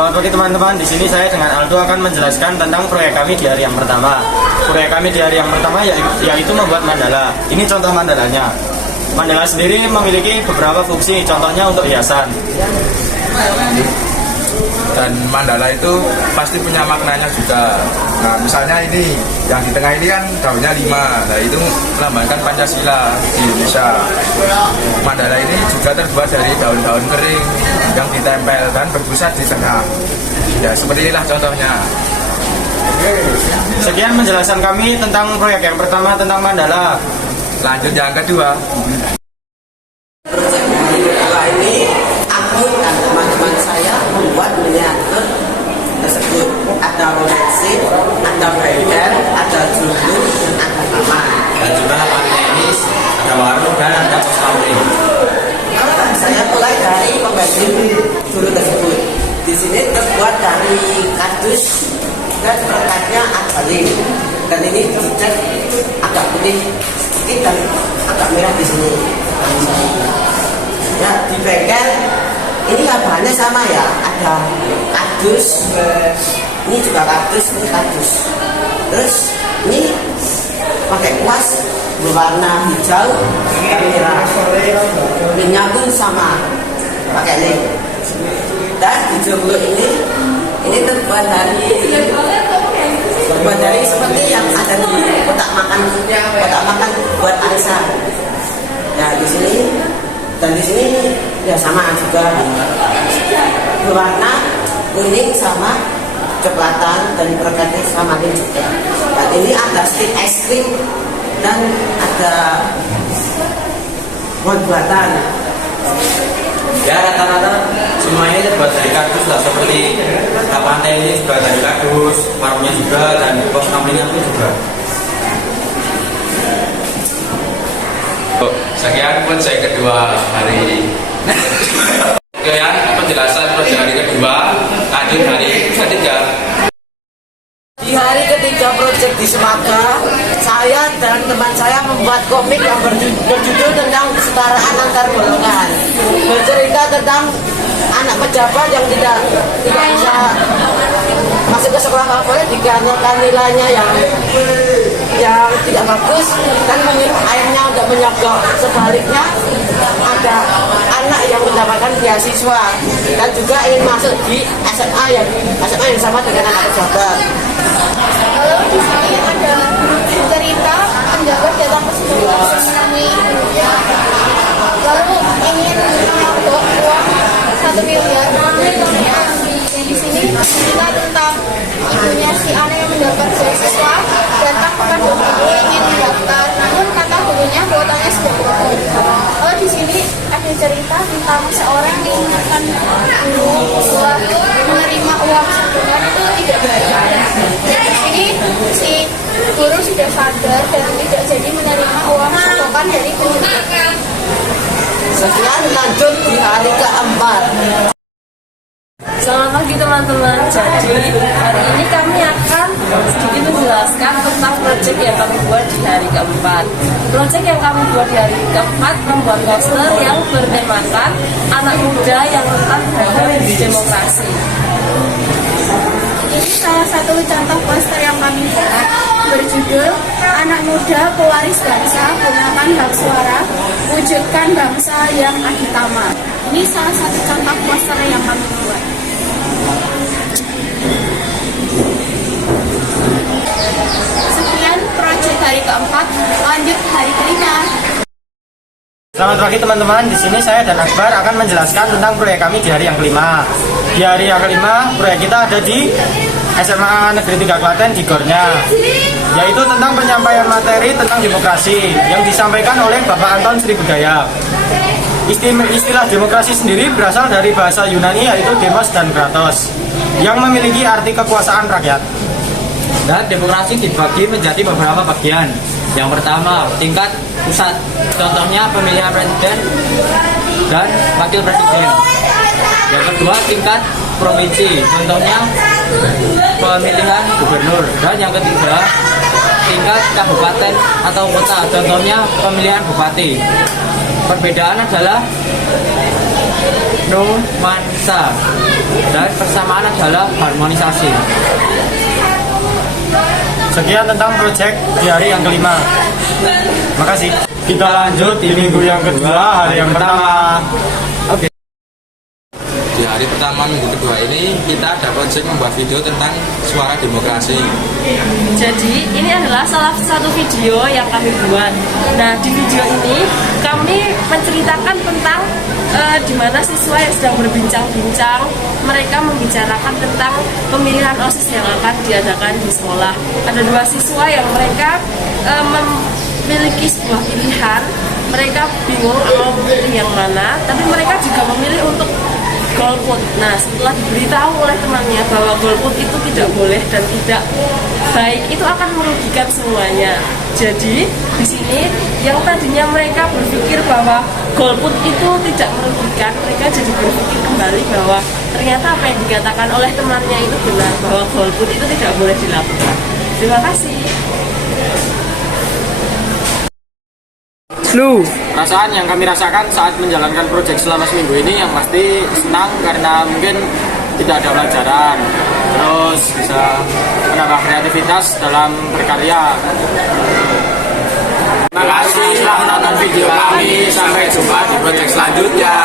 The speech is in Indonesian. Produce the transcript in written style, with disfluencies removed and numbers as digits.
Selamat pagi teman-teman. Di sini saya dengan Aldo akan menjelaskan tentang proyek kami di hari yang pertama. Proyek kami di hari yang pertama yaitu membuat mandala. Ini contoh mandalanya. Mandala sendiri memiliki beberapa fungsi, contohnya untuk hiasan. Dan mandala itu pasti punya maknanya juga. Nah, misalnya ini yang di tengah ini kan daunnya 5. Nah, itu melambangkan Pancasila di Indonesia. Mandala ini juga terbuat dari daun-daun kering yang ditempel dan berpusat di tengah. Ya, seperti inilah contohnya. Sekian penjelasan kami tentang proyek yang pertama tentang mandala. Lanjut yang kedua. Ini aku dan teman-teman saya membuat miniatur tersebut. Ada roleksi, ada bengkel, ada judul, dan ada nama. Dan juga lapangan tenis, ada warung dan ada pos kamling. Saya mulai dari pembagi dulu tersebut. Di sini terbuat dari kardus dan perekatnya akrilik. Dan ini dicat agak putih sedikit dan agak merah di sini. Ya, di bengkel ini bahannya sama ya, ada kardus, ini juga kardus, ini kardus. Terus ini pakai kuas berwarna hijau dan merah. Linknya pun sama, pakai link. Dan di jomblo ini terbuat dari seperti yang ada di kotak makan buat arisan. Ya, di sini dan di sini ya sama juga berwarna kuning sama coklatan dan perekatnya sama juga. Dan ini ada stick es krim dan ada buat-buatan. Ya, rata-rata semuanya terbuat dari kardus lah, seperti lapangan tenis juga dari kardus, warungnya juga, dan pos kamlingnya pun juga. Sekian project kedua hari ini. Sekian penjelasan project hari kedua. Lanjut hari ketiga. Di hari ketiga proyek di Semaka, saya dan teman saya membuat komik yang berjudul tentang kesetaraan antar golongan. Bercerita tentang anak pejabat yang tidak bisa masuk ke sekolah favorit dikarenakan nilainya yang tidak bagus dan akhirnya untuk menyogok. Sebaliknya ada anak yang mendapatkan beasiswa dan juga ingin masuk di SMA yang sama dengan anak pejabat. Lalu di sini ada cerita penjabat datang ke sekolah menemui ibunya, lalu ingin mengambil uang 1 miliar. Dan di sini cerita tentang ibunya si anak yang mendapat beasiswa datang ke guru ingin mendaftar, namun kata gurunya kuotanya sudah penuh. Lalu di sini ada cerita tentang seorang yang mengingatkan guru bahwa menerima uang satuan itu tidak benar. Ini si guru sudah sadar dan tidak jadi menerima uang setokan dari guru. Sekian lanjut di hari keempat. Selamat pagi teman-teman. Jadi hari ini kami akan sedikit menjelaskan tentang proyek yang kami buat di hari keempat. Proyek yang kami buat di hari keempat membuat poster yang bertemakan anak muda yang rentan terhadap demokrasi. Ini salah satu contoh poster yang kami buat berjudul Anak Muda Pewaris Bangsa, Gunakan Hak Suara, Wujudkan Bangsa yang Aditama. Ini salah satu contoh poster yang kami buat. Sekian proyek hari keempat, lanjut hari kelima. Selamat pagi teman-teman. Di sini saya dan Akbar akan menjelaskan tentang proyek kami di hari yang kelima. Di hari yang kelima, proyek kita ada di SMA Negeri 3 Klaten di Gornya, yaitu tentang penyampaian materi tentang demokrasi yang disampaikan oleh Bapak Anton Sri Budaya. Istilah demokrasi sendiri berasal dari bahasa Yunani yaitu demos dan kratos, yang memiliki arti kekuasaan rakyat. Dan demokrasi dibagi menjadi beberapa bagian. Yang pertama, tingkat pusat, contohnya pemilihan presiden dan wakil presiden. Yang kedua, tingkat provinsi, contohnya pemilihan gubernur. Dan yang ketiga, tingkat kabupaten atau kota, contohnya pemilihan bupati. Perbedaan adalah nuansa. dan persamaan adalah harmonisasi. Sekian tentang proyek di hari yang kelima. Makasih. Kita lanjut di minggu yang kedua, hari yang pertama. Oke. Di hari pertama minggu kedua ini kita ada proyek membuat video tentang suara demokrasi. Jadi ini adalah salah satu video yang kami buat. Nah di video ini kami menceritakan tentang di mana siswa yang sedang berbincang-bincang, mereka membicarakan tentang pemilihan OSIS yang akan diadakan di sekolah. Ada dua siswa yang mereka memiliki sebuah pilihan, mereka bingung mau memilih yang mana, tapi mereka juga memilih untuk golput. Nah, setelah diberitahu oleh temannya bahwa golput itu tidak boleh dan tidak baik, itu akan merugikan semuanya. Jadi, di sini yang tadinya mereka berpikir bahwa golput itu tidak merugikan, mereka jadi berpikir kembali bahwa ternyata apa yang dikatakan oleh temannya itu benar, bahwa golput itu tidak boleh dilakukan. Terima kasih. Perasaan yang kami rasakan saat menjalankan proyek selama seminggu ini yang pasti senang karena mungkin tidak ada pelajaran, terus bisa menambah kreativitas dalam berkarya. Terima kasih telah menonton video kami. Sampai jumpa di proyek selanjutnya.